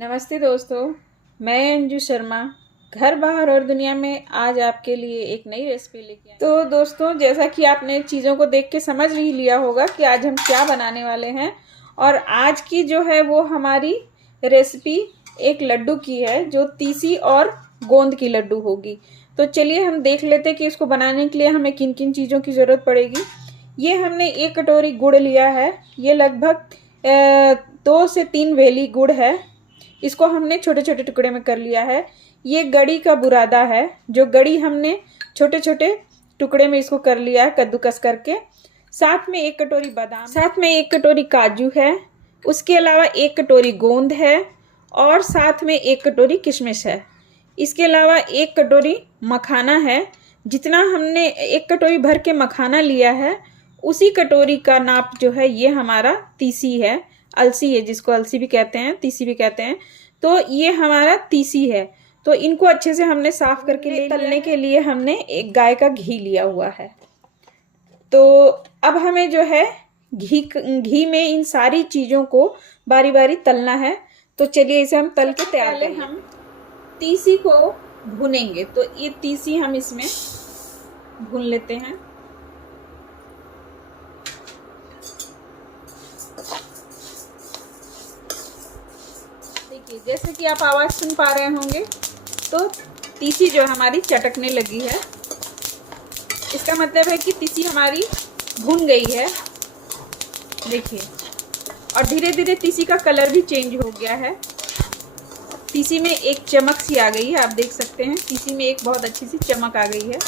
नमस्ते दोस्तों, मैं अंजू शर्मा घर बाहर और दुनिया में आज आपके लिए एक नई रेसिपी लेके आई। तो दोस्तों, जैसा कि आपने चीज़ों को देख के समझ ही लिया होगा कि आज हम क्या बनाने वाले हैं। और आज की जो है वो हमारी रेसिपी एक लड्डू की है, जो तीसी और गोंद की लड्डू होगी। तो चलिए हम देख लेते हैं कि इसको बनाने के लिए हमें किन किन चीज़ों की ज़रूरत पड़ेगी। ये हमने 1 कटोरी गुड़ लिया है। ये लगभग 2 से 3 वेली गुड़ है। इसको हमने छोटे छोटे टुकड़े में कर लिया है। ये गड़ी का बुरादा है, जो गड़ी हमने छोटे छोटे टुकड़े में इसको कर लिया है कद्दूकस करके। साथ में 1 कटोरी बादाम, साथ में 1 कटोरी काजू है। उसके अलावा 1 कटोरी गोंद है और साथ में 1 कटोरी किशमिश है। इसके अलावा 1 कटोरी मखाना है। जितना हमने 1 कटोरी भर के मखाना लिया है, उसी कटोरी का नाप जो है ये हमारा तीसी है, अलसी है, जिसको अलसी भी कहते हैं, तीसी भी कहते हैं। तो ये हमारा तीसी है। तो इनको अच्छे से हमने साफ करके ले तलने के लिए हमने एक गाय का घी लिया हुआ है। तो अब हमें जो है घी में इन सारी चीज़ों को बारी बारी तलना है। तो चलिए इसे हम तल के तैयार करें। हम तीसी को भुनेंगे, तो ये तीसी हम इसमें भून लेते हैं। देखिए, जैसे कि आप आवाज़ सुन पा रहे होंगे, तो तीसी जो हमारी चटकने लगी है। इसका मतलब है कि तीसी हमारी भुन गई है। देखिए, और धीरे धीरे तीसी का कलर भी चेंज हो गया है। तीसी में एक चमक सी आ गई है, आप देख सकते हैं। तीसी में एक बहुत अच्छी सी चमक आ गई है।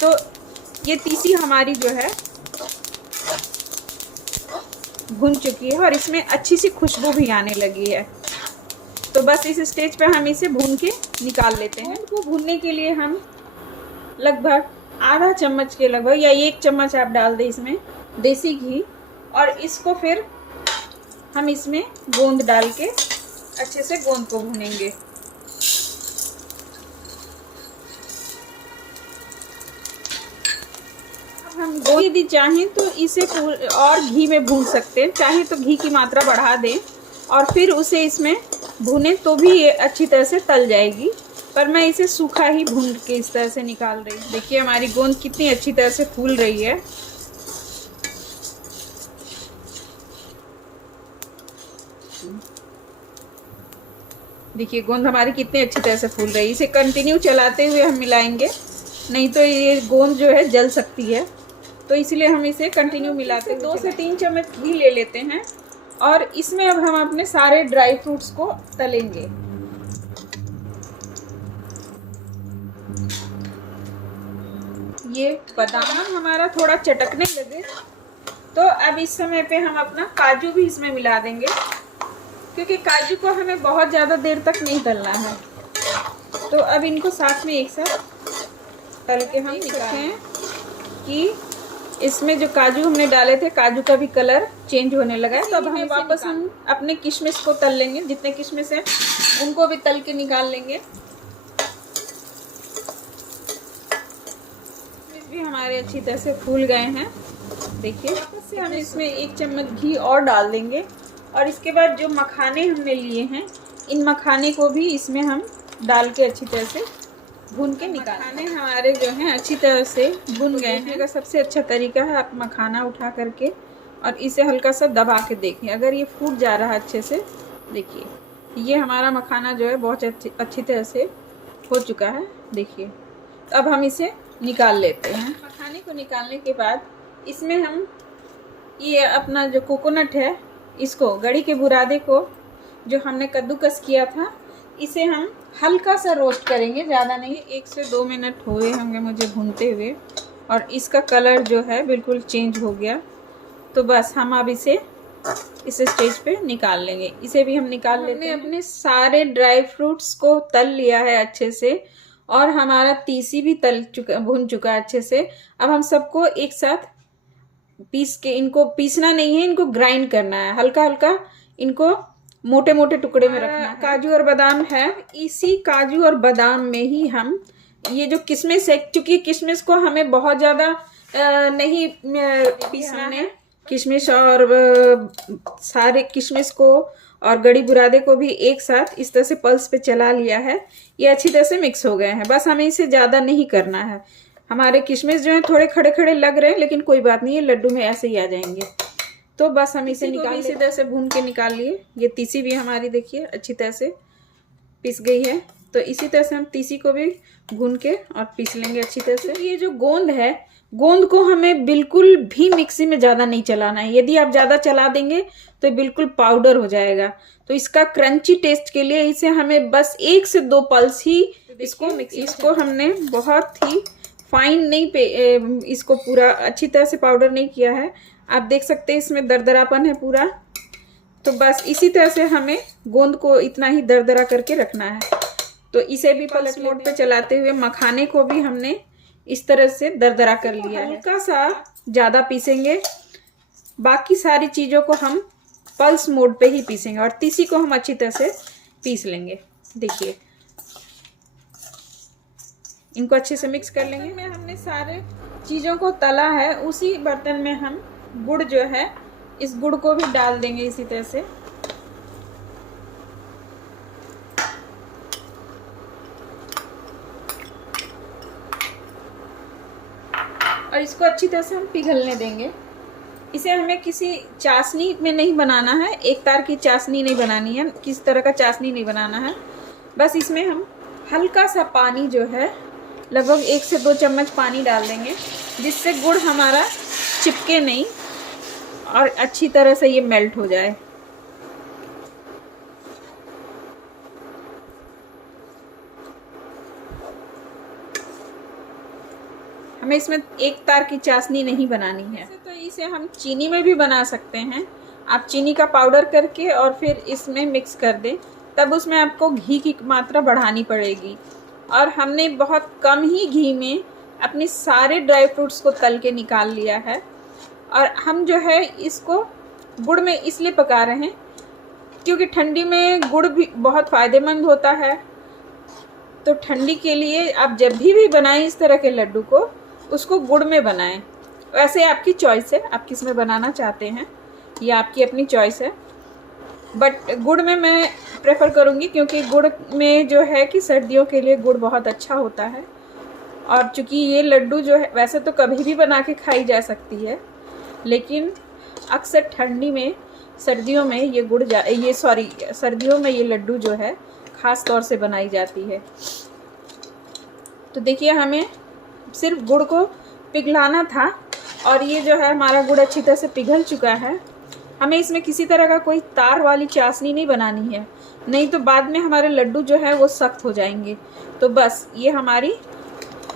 तो ये तीसी हमारी जो है भुन चुकी है और इसमें अच्छी सी खुशबू भी आने लगी है। तो बस इस स्टेज पे हम इसे भून के निकाल लेते हैं। इनको भूनने के लिए हम लगभग आधा चम्मच के लगभग या 1 चम्मच आप डाल दें इसमें देसी घी, और इसको फिर हम इसमें गोंद डाल के अच्छे से गोंद को भूनेंगे। अब हम गोंद यदि चाहें तो इसे और घी में भून सकते हैं, चाहे तो घी की मात्रा बढ़ा दें और फिर उसे इसमें भुने तो भी ये अच्छी तरह से तल जाएगी। पर मैं इसे सूखा ही भून के इस तरह से निकाल रही हूँ। देखिए हमारी गोंद कितनी अच्छी तरह से फूल रही है। देखिए गोंद हमारी कितनी अच्छी तरह से फूल रही है। इसे कंटिन्यू चलाते हुए हम मिलाएंगे, नहीं तो ये गोंद जो है जल सकती है। तो इसलिए हम इसे कंटिन्यू मिलाते हैं। 2 से 3 चम्मच घी ले लेते हैं और इसमें अब हम अपने सारे ड्राई फ्रूट्स को तलेंगे। ये बादाम हमारा थोड़ा चटकने लगे तो अब इस समय पे हम अपना काजू भी इसमें मिला देंगे, क्योंकि काजू को हमें बहुत ज़्यादा देर तक नहीं तलना है। तो अब इनको साथ में एक साथ तल के हम निकालते हैं कि इसमें जो काजू हमने डाले थे, काजू का भी कलर चेंज होने लगा है। तो अब हमें वापस हम अपने किशमिश को तल लेंगे। जितने किशमिश है उनको भी तल के निकाल लेंगे। किशमिश भी हमारे अच्छी तरह से फूल गए हैं। देखिए, वापस से हम इसमें 1 चम्मच घी और डाल देंगे और इसके बाद जो मखाने हमने लिए हैं, इन मखाने को भी इसमें हम डाल के अच्छी तरह से भून के निकाल। मखाने हमारे जो हैं अच्छी तरह से भुन गए हैं। सबसे अच्छा तरीका है आप मखाना उठा करके और इसे हल्का सा दबा के देखें। अगर ये फूट जा रहा है अच्छे से, देखिए ये हमारा मखाना जो है बहुत अच्छी तरह से हो चुका है। देखिए, अब हम इसे निकाल लेते हैं। मखाने को निकालने के बाद इसमें हम ये अपना जो कोकोनट है, इसको गड़ी के बुरादे को जो हमने कद्दूकस किया था, इसे हम हल्का सा रोस्ट करेंगे, ज़्यादा नहीं। 1 से 2 मिनट हुए होंगे मुझे भूनते हुए और इसका कलर जो है बिल्कुल चेंज हो गया। तो बस हम अब इसे इस स्टेज पे निकाल लेंगे। इसे भी हम निकाल लेते हैं। हमने अपने सारे ड्राई फ्रूट्स को तल लिया है अच्छे से और हमारा तीसी भी भुन चुका है अच्छे से। अब हम सबको एक साथ पीस के, इनको पीसना नहीं है, इनको ग्राइंड करना है। हल्का हल्का इनको मोटे मोटे टुकड़े में रखना है। काजू और बादाम है, इसी काजू और बादाम में ही हम ये जो किशमिश है, चूंकि किशमिश को हमें बहुत ज़्यादा नहीं पीसना है। किशमिश और सारे किशमिश को और गड़ी बुरादे को भी एक साथ इस तरह से पल्स पे चला लिया है। ये अच्छी तरह से मिक्स हो गए हैं। बस हमें इसे ज़्यादा नहीं करना है। हमारे किशमिश जो है थोड़े खड़े खड़े लग रहे हैं, लेकिन कोई बात नहीं, ये लड्डू में ऐसे ही आ जाएंगे। तो बस हम इसे निकाल इसी तरह से भून के निकाल लिए। ये तीसी भी हमारी देखिए अच्छी तरह से पिस गई है। तो इसी तरह से हम तीसी को भी भून के और पीस लेंगे अच्छी तरह से। ये जो गोंद है, गोंद को हमें बिल्कुल भी मिक्सी में ज़्यादा नहीं चलाना है। यदि आप ज़्यादा चला देंगे तो बिल्कुल पाउडर हो जाएगा। तो इसका क्रंची टेस्ट के लिए इसे हमें बस 1 से 2 पल्स ही इसको हमने बहुत ही फाइन नहीं इसको पूरा अच्छी तरह से पाउडर नहीं किया है। आप देख सकते हैं इसमें दरदरापन है पूरा। तो बस इसी तरह से हमें गोंद को इतना ही दरदरा करके रखना है। तो इसे भी पल्स मोड पे चलाते हुए मखाने को भी हमने इस तरह से दरदरा कर लिया है। हल्का सा ज़्यादा पीसेंगे, बाकी सारी चीज़ों को हम पल्स मोड पे ही पीसेंगे और तीसी को हम अच्छी तरह से पीस लेंगे। देखिए इनको अच्छे से मिक्स कर लेंगे। में हमने सारे चीज़ों को तला है, उसी बर्तन में हम गुड़ जो है, इस गुड़ को भी डाल देंगे इसी तरह से। और इसको अच्छी तरह से हम पिघलने देंगे। इसे हमें किसी चाशनी में नहीं बनाना है, एक तार की चाशनी नहीं बनानी है, किस तरह का चाशनी नहीं बनाना है। बस इसमें हम हल्का सा पानी जो है, लगभग 1 से 2 चम्मच पानी डाल देंगे, जिससे गुड़ हमारा चिपके नहीं और अच्छी तरह से ये मेल्ट हो जाए। हमें इसमें एक तार की चाशनी नहीं बनानी है। तो इसे हम चीनी में भी बना सकते हैं। आप चीनी का पाउडर करके और फिर इसमें मिक्स कर दें, तब उसमें आपको घी की मात्रा बढ़ानी पड़ेगी। और हमने बहुत कम ही घी में अपने सारे ड्राई फ्रूट्स को तल के निकाल लिया है। और हम जो है इसको गुड़ में इसलिए पका रहे हैं क्योंकि ठंडी में गुड़ भी बहुत फ़ायदेमंद होता है। तो ठंडी के लिए आप जब भी बनाएं इस तरह के लड्डू को, उसको गुड़ में बनाएं। वैसे आपकी चॉइस है, आप किस में बनाना चाहते हैं, ये आपकी अपनी चॉइस है। बट गुड़ में मैं प्रेफर करूँगी क्योंकि गुड़ में जो है कि सर्दियों के लिए गुड़ बहुत अच्छा होता है। और चूँकि ये लड्डू जो है वैसे तो कभी भी बना के खाई जा सकती है, लेकिन अक्सर ठंडी में सर्दियों में ये लड्डू जो है ख़ास तौर से बनाई जाती है। तो देखिए हमें सिर्फ गुड़ को पिघलाना था और ये जो है हमारा गुड़ अच्छी तरह से पिघल चुका है। हमें इसमें किसी तरह का कोई तार वाली चाशनी नहीं बनानी है, नहीं तो बाद में हमारे लड्डू जो है वो सख्त हो जाएंगे। तो बस ये हमारी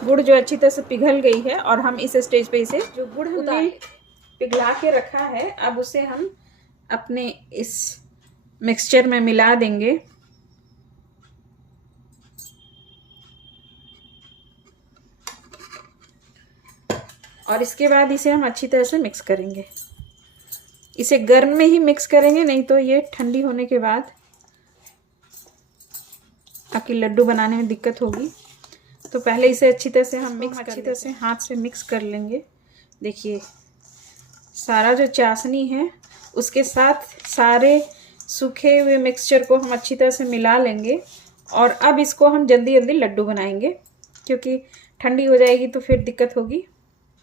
गुड़ जो अच्छी तरह से पिघल गई है और हम इस स्टेज पे इसे जो गुड़ हमने पिघला के रखा है, अब उसे हम अपने इस मिक्सचर में मिला देंगे। और इसके बाद इसे हम अच्छी तरह से मिक्स करेंगे। इसे गर्म में ही मिक्स करेंगे, नहीं तो ये ठंडी होने के बाद आपकी लड्डू बनाने में दिक्कत होगी। तो पहले इसे अच्छी तरह से हम अच्छी तरह से हाथ से मिक्स कर लेंगे। देखिए सारा जो चाशनी है उसके साथ सारे सूखे हुए मिक्सचर को हम अच्छी तरह से मिला लेंगे। और अब इसको हम जल्दी जल्दी लड्डू बनाएंगे, क्योंकि ठंडी हो जाएगी तो फिर दिक्कत होगी,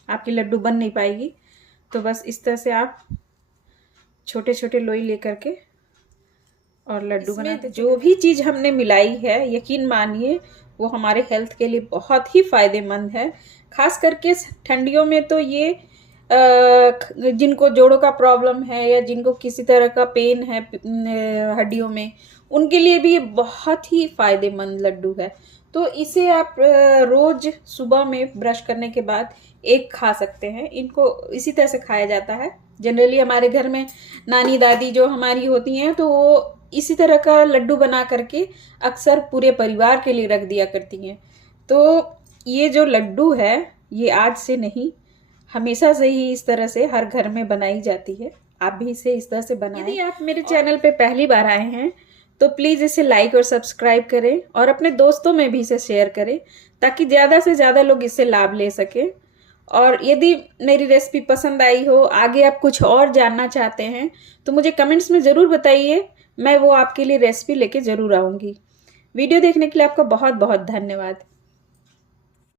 आपकी लड्डू बन नहीं पाएगी। तो बस इस तरह से आप छोटे छोटे लोई लेकर के और लड्डू बनाते। जो भी चीज़ हमने मिलाई है, यकीन मानिए वो हमारे हेल्थ के लिए बहुत ही फ़ायदेमंद है। खास करके ठंडियों में तो ये जिनको जोड़ों का प्रॉब्लम है या जिनको किसी तरह का पेन है हड्डियों में, उनके लिए भी ये बहुत ही फ़ायदेमंद लड्डू है। तो इसे आप रोज़ सुबह में ब्रश करने के बाद एक खा सकते हैं। इनको इसी तरह से खाया जाता है। जनरली हमारे घर में नानी दादी जो हमारी होती हैं, तो वो इसी तरह का लड्डू बना करके अक्सर पूरे परिवार के लिए रख दिया करती हैं। तो ये जो लड्डू है ये आज से नहीं, हमेशा से ही इस तरह से हर घर में बनाई जाती है। आप भी इसे इस तरह से बनाएं। यदि आप मेरे चैनल पे पहली बार आए हैं तो प्लीज़ इसे लाइक और सब्सक्राइब करें और अपने दोस्तों में भी इसे शेयर करें, ताकि ज़्यादा से ज़्यादा लोग इससे लाभ ले सकें। और यदि मेरी रेसिपी पसंद आई हो, आगे आप कुछ और जानना चाहते हैं, तो मुझे कमेंट्स में ज़रूर बताइए। मैं वो आपके लिए रेसिपी लेके ज़रूर आऊँगी। वीडियो देखने के लिए आपका बहुत बहुत धन्यवाद।